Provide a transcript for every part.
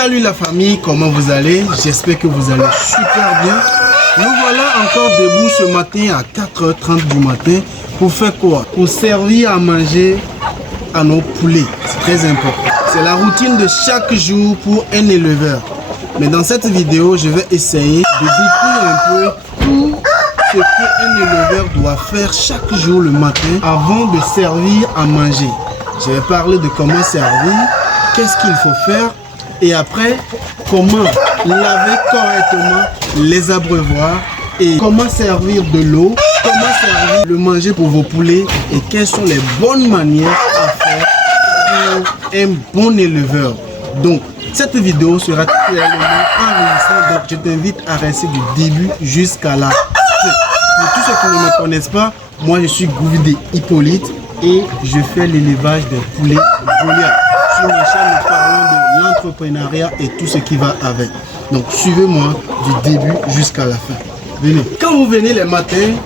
Salut la famille, comment vous allez? J'espère que vous allez super bien. Nous voilà encore debout ce matin à 4h30 du matin. Pour faire quoi? Pour servir à manger à nos poulets. C'est très important. C'est la routine de chaque jour pour un éleveur. Mais dans cette vidéo, je vais essayer de décrire un peu tout ce qu'un éleveur doit faire chaque jour le matin avant de servir à manger. Je vais parler de comment servir, qu'est-ce qu'il faut faire et après comment laver correctement les abreuvoirs et comment servir de l'eau, comment servir le manger pour vos poulets et quelles sont les bonnes manières à faire pour un bon éleveur. Donc cette vidéo sera tellement enrichissante, donc je t'invite à rester du début jusqu'à la fin. Pour tous ceux qui ne me connaissent pas, moi je suis Gouvide Hippolyte et je fais l'élevage des poulets Goliath. Sur ma chaîne, nous parlons de l'entrepreneuriat et tout ce qui va avec. Donc suivez-moi du début jusqu'à la fin. Venez. Quand vous venez les matins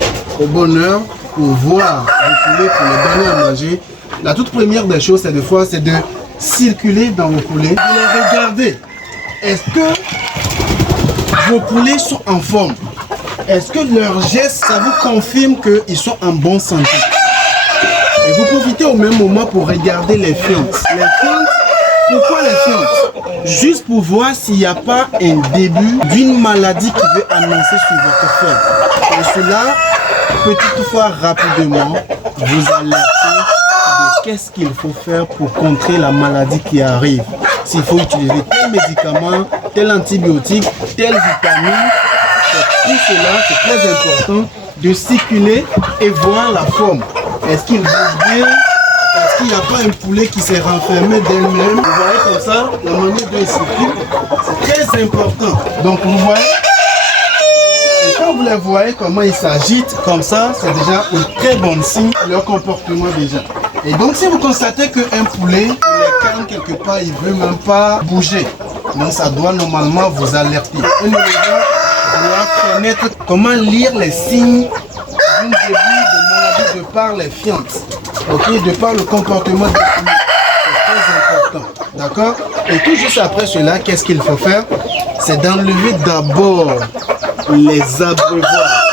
au bonne heure pour voir vos poulets, pour les donner à manger, la toute première des choses, c'est de circuler dans vos poulets, de les regarder. Est-ce que vos poulets sont en forme? Est-ce que leurs gestes, ça vous confirme qu'ils sont en bonne santé? Et vous profitez au même moment pour regarder les fientes. Les fientes, pourquoi les fientes? Juste pour voir s'il n'y a pas un début d'une maladie qui veut annoncer sur votre ferme. Et cela peut toutefois rapidement vous alerter de qu'est-ce qu'il faut faire pour contrer la maladie qui arrive. S'il faut utiliser tel médicament, tel antibiotique, telle vitamine. Tout cela, c'est très important de circuler et voir la forme. Est-ce qu'il bouge bien? Est-ce qu'il n'y a pas un poulet qui s'est renfermé d'elle-même? Vous voyez comme ça, la manière dont il circule, c'est très important. Donc vous voyez, et quand vous les voyez comment ils s'agitent comme ça, c'est déjà un très bon signe de leur comportement déjà. Et donc si vous constatez qu'un poulet, il est calme quelque part, il ne veut même pas bouger, donc ça doit normalement vous alerter. Un éleveur doit connaître comment lire les signes d'un début de maladie de par les fientes, ok, de par le comportement des poules. C'est très important, d'accord? Et tout juste après cela, qu'est-ce qu'il faut faire? C'est d'enlever d'abord les abreuvoirs,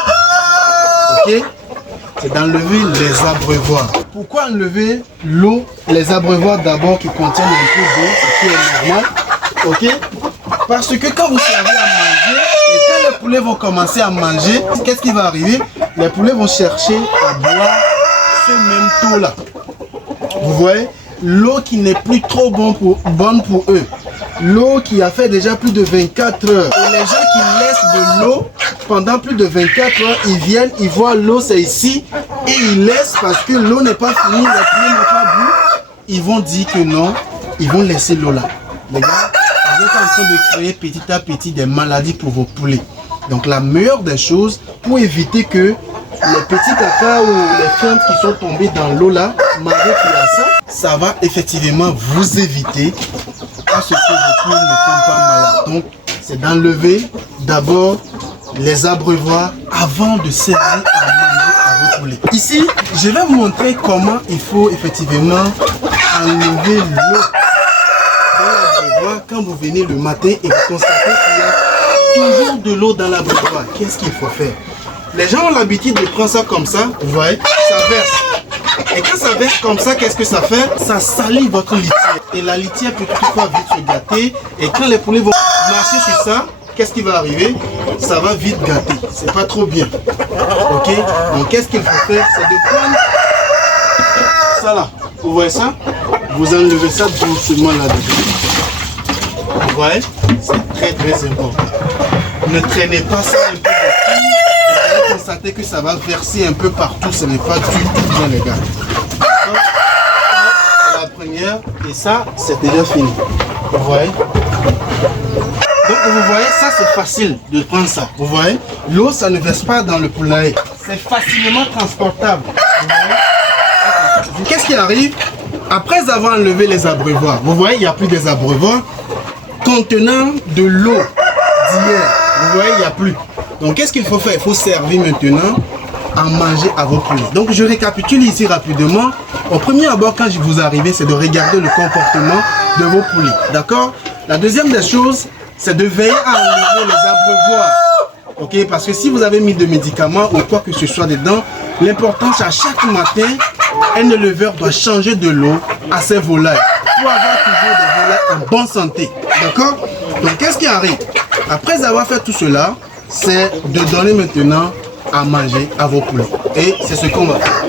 ok? C'est d'enlever les abreuvoirs. Pourquoi enlever l'eau, les abreuvoirs d'abord qui contiennent un peu d'eau, ce qui est normal, ok? Parce que quand vous servez à manger, et quand les poulets vont commencer à manger, qu'est-ce qui va arriver? Les poulets vont chercher à boire ce même taux-là. Vous voyez? L'eau qui n'est plus trop bonne pour eux. L'eau qui a fait déjà plus de 24 heures. Et les gens qui laissent de l'eau pendant plus de 24 heures, ils viennent, ils voient l'eau, c'est ici, et ils laissent parce que l'eau n'est pas finie, les poulets n'ont pas bu. Ils vont dire que non, ils vont laisser l'eau là. Les gars, vous êtes en train de créer petit à petit des maladies pour vos poulets. Donc la meilleure des choses pour éviter que les petits caca ou les fientes qui sont tombés dans l'eau là, malgré qu'il y a ça, ça va effectivement vous éviter à ce que vos poules ne tombent pas malades. Donc c'est d'enlever d'abord les abreuvoirs avant de servir à manger à vos poulets. Ici, je vais vous montrer comment il faut effectivement enlever l'eau quand vous venez le matin et vous constatez qu'il y a toujours de l'eau dans l'abreuvoir. Qu'est-ce qu'il faut faire? Les gens ont l'habitude de prendre ça comme ça, vous voyez, ça verse. Et quand ça verse comme ça, qu'est-ce que ça fait? Ça salit votre litière. Et la litière peut toutefois vite se gâter. Et quand les poulets vont marcher sur ça, qu'est-ce qui va arriver? Ça va vite gâter. C'est pas trop bien. Ok? Donc qu'est-ce qu'il faut faire? C'est de prendre ça là. Vous voyez ça? Vous enlevez ça doucement là-dedans. Vous voyez? C'est très important. Ne traînez pas ça un peu de tout. Vous allez constater que ça va verser un peu partout. Ce n'est pas du tout bien, les gars. C'est la première. Et ça, c'est déjà fini. Vous voyez? Donc vous voyez, ça c'est facile de prendre ça. Vous voyez? L'eau, ça ne verse pas dans le poulailler. C'est facilement transportable. Vous voyez? Qu'est-ce qui arrive? Après avoir enlevé les abreuvoirs, vous voyez, il n'y a plus des abreuvoirs contenant de l'eau d'hier. Vous voyez, il n'y a plus. Donc, qu'est-ce qu'il faut faire? Il faut servir maintenant à manger à vos poulets. Donc, je récapitule ici rapidement. Au premier abord, quand vous arrivez, c'est de regarder le comportement de vos poulets. D'accord? La deuxième des choses, c'est de veiller à enlever les abreuvoirs. Ok, parce que si vous avez mis des médicaments ou quoi que ce soit dedans, l'important c'est à chaque matin, un éleveur doit changer de l'eau à ses volailles pour avoir toujours des volailles en bonne santé. D'accord? Donc qu'est-ce qui arrive? Après avoir fait tout cela, c'est de donner maintenant à manger à vos poulets. Et c'est ce qu'on va faire.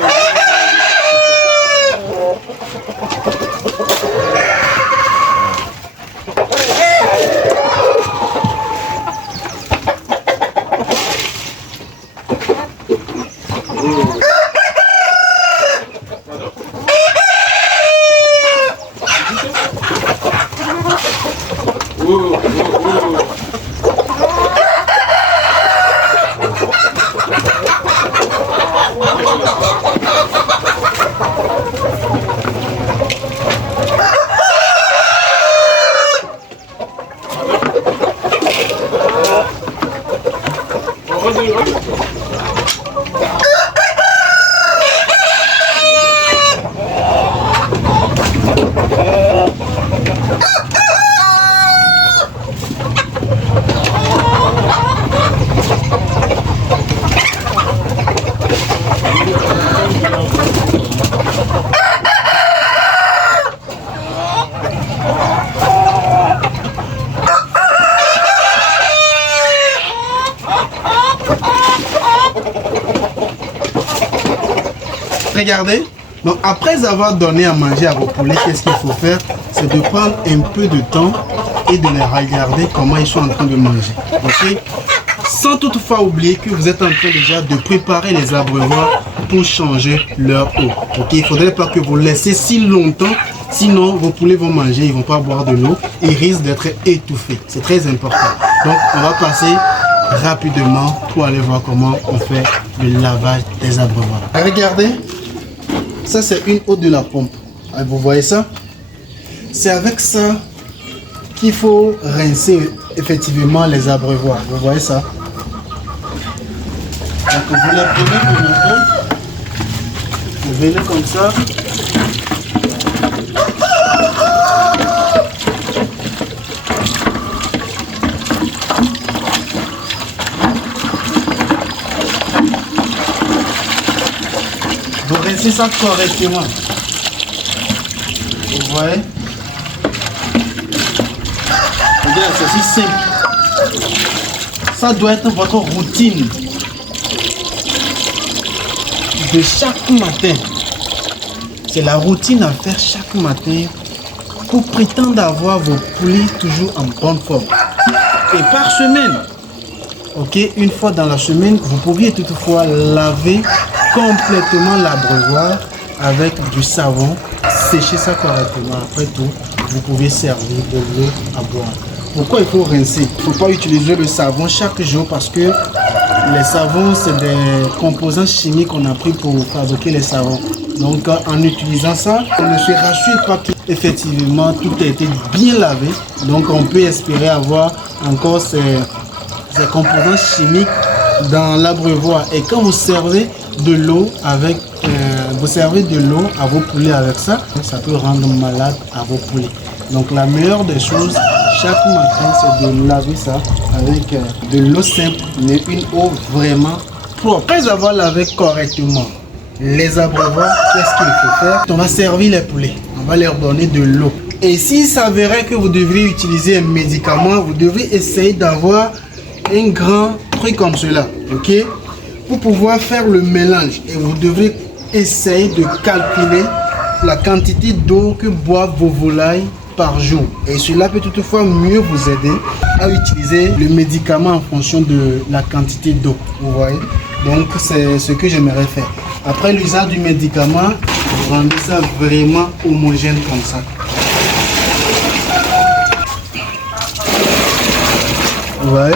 Regardez, donc après avoir donné à manger à vos poulets, qu'est-ce qu'il faut faire? C'est de prendre un peu de temps et de les regarder comment ils sont en train de manger. Ok? Sans toutefois oublier que vous êtes en train déjà de préparer les abreuvoirs pour changer leur eau. Ok? Il ne faudrait pas que vous laissez si longtemps, sinon vos poulets vont manger, ils ne vont pas boire de l'eau, ils risquent d'être étouffés. C'est très important. Donc on va passer rapidement pour aller voir comment on fait le lavage des abreuvoirs. Regardez. Ça, c'est une eau de la pompe. Vous voyez ça? C'est avec ça qu'il faut rincer effectivement les abreuvoirs. Vous voyez ça? Donc, vous les prenez comme un peu. Vous venez comme ça. Vous rincez ça correctement. Vous voyez? Regarde, c'est si simple. Ça doit être votre routine de chaque matin. C'est la routine à faire chaque matin pour prétendre avoir vos poulets toujours en bonne forme. Et par semaine, ok, une fois dans la semaine, vous pourriez toutefois laver complètement l'abreuvoir avec du savon, sécher ça correctement. Après tout, vous pouvez servir de l'eau à boire. Pourquoi il faut rincer? Il ne faut pas utiliser le savon chaque jour parce que les savons, c'est des composants chimiques qu'on a pris pour fabriquer les savons. Donc en utilisant ça, on ne se rassure pas qu'effectivement tout a été bien lavé. Donc on peut espérer avoir encore ces composants chimiques dans l'abreuvoir. Et quand vous servez de l'eau avec vous servez de l'eau à vos poulets avec ça, ça peut rendre malade à vos poulets. Donc la meilleure des choses chaque matin, c'est de laver ça avec de l'eau simple, mais une eau vraiment propre. Après avoir lavé correctement les abreuvoirs, qu'est-ce qu'il faut faire? On va servir les poulets, on va leur donner de l'eau. Et s'il s'avérait que vous devriez utiliser un médicament, vous devrez essayer d'avoir un grand truc comme cela, ok? Pour pouvoir faire le mélange, et vous devrez essayer de calculer la quantité d'eau que boivent vos volailles par jour. Et cela peut toutefois mieux vous aider à utiliser le médicament en fonction de la quantité d'eau. Vous voyez? Donc c'est ce que j'aimerais faire. Après l'usage du médicament, vous rendez ça vraiment homogène comme ça. Vous voyez?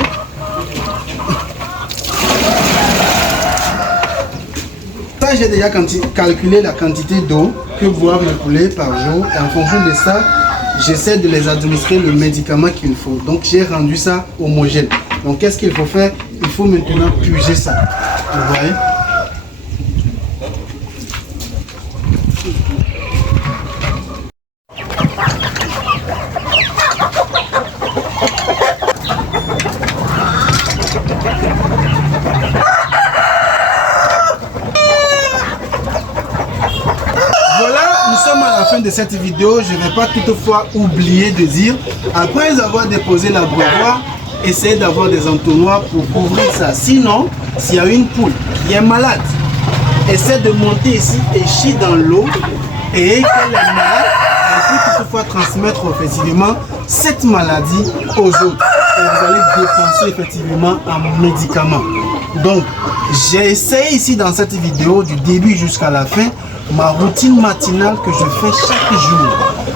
Ça, j'ai déjà calculé la quantité d'eau que boivent les poulets par jour. Et en fonction de ça, j'essaie de les administrer le médicament qu'il faut. Donc j'ai rendu ça homogène. Donc qu'est-ce qu'il faut faire? Il faut maintenant puger ça. Vous voyez? de cette vidéo, je ne vais pas toutefois oublier de dire, après avoir déposé l'abreuvoir, essayez d'avoir des entonnoirs pour couvrir ça. Sinon, s'il y a une poule qui est malade, essaie de monter ici et chie dans l'eau et qu'elle est malade, elle peut toutefois transmettre effectivement cette maladie aux autres. Et vous allez dépenser effectivement en médicaments. Donc, j'ai essayé ici dans cette vidéo du début jusqu'à la fin ma routine matinale que je fais chaque jour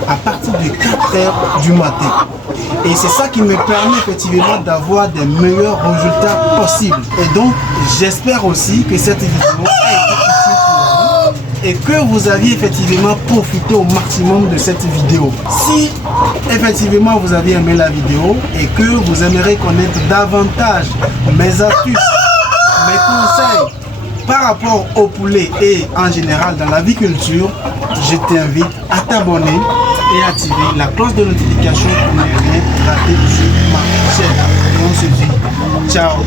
à partir de 4 heures du matin. Et c'est ça qui me permet effectivement d'avoir des meilleurs résultats possibles. Et donc, j'espère aussi que cette vidéo a été utile pour vous et que vous aviez effectivement profité au maximum de cette vidéo. Si effectivement vous avez aimé la vidéo et que vous aimeriez connaître davantage mes astuces, mes conseils par rapport au poulet et en général dans l'aviculture, je t'invite à t'abonner et activer la cloche de notification pour ne rien rater sur ma chaîne. Et on se dit ciao.